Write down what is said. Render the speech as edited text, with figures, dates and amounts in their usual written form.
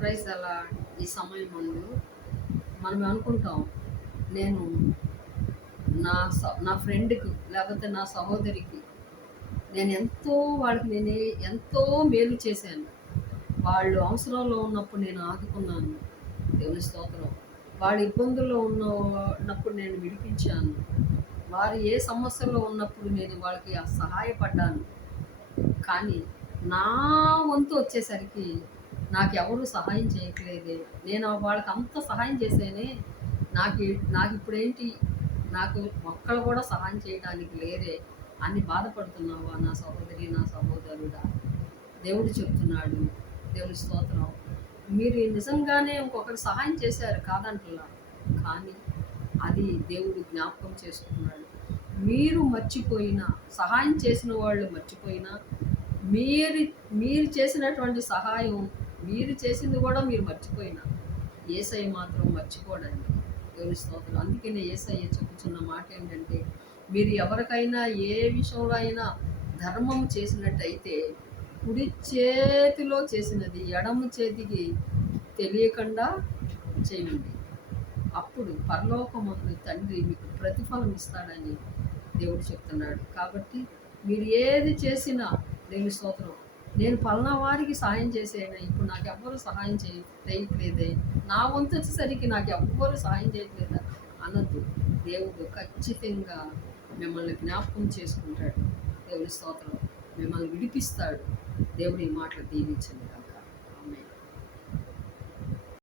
Praise అలా ఈ సమయం ముందు మనం అనుకుంటాం, నేను నా ఫ్రెండ్‌కి లేకపోతే నా సహోదరికి నేను ఎంతో వాళ్ళకి నేను ఎంతో మేలు చేశాను. వాళ్ళు అవసరంలో ఉన్నప్పుడు నేను ఆదుకున్నాను. దేవుని స్తోత్రం. వాళ్ళు ఇబ్బందుల్లో ఉన్నప్పుడు నేను విడిపించాను. వారు ఏ సమస్యలో ఉన్నప్పుడు నేను వాళ్ళకి సహాయపడ్డాను. కానీ నా వంతు వచ్చేసరికి నాకెవరు సహాయం చేయట్లేదే. నేను వాళ్ళకి అంత సహాయం చేశానే. నాకి నాకిప్పుడేంటి, నాకు ఒక్కళ్ళు కూడా సహాయం చేయడానికి లేరే అని బాధపడుతున్నావా నా సహోదరి, నా సహోదరుడా? దేవుడు చెప్తున్నాడు. దేవుని స్తోత్రం. మీరు నిజంగానే ఇంకొకరికి సహాయం చేశారు కాదంటలా. కానీ అది దేవుడు జ్ఞాపకం చేసుకున్నాడు. మీరు మర్చిపోయినా, సహాయం చేసిన వాళ్ళు మర్చిపోయినా, మీరు మీరు చేసినటువంటి సహాయం, మీరు చేసింది కూడా మీరు మర్చిపోయినా, యేసయ్య మాత్రం మర్చిపోడండి. దేవుని స్తోత్రం. అందుకనే యేసయ్య చెప్పుచున్న మాట ఏంటంటే, మీరు ఎవరికైనా ఏ విషయంలో అయినా ధర్మం చేసినట్టయితే కుడి చేతిలో చేసినది ఎడమ చేతికి తెలియకుండా చేయండి. అప్పుడు పరలోకమందు తండ్రి మీకు ప్రతిఫలం ఇస్తాడని దేవుడు చెప్తున్నాడు. కాబట్టి మీరు ఏది చేసినా దేవుని స్తోత్రం, నేను పలానా వారికి సహాయం చేసేయను, ఇప్పుడు నాకు ఎవ్వరు సహాయం చేయట్లేదే, నా వంతు వచ్చేసరికి నాకు ఎవ్వరు సహాయం చేయట్లేదా అనొద్దు. దేవుడు ఖచ్చితంగా మిమ్మల్ని జ్ఞాపకం చేసుకుంటాడు. దేవుని స్తోత్రం. మిమ్మల్ని విడిపిస్తాడు. దేవుడి మాటలు దీవించండి.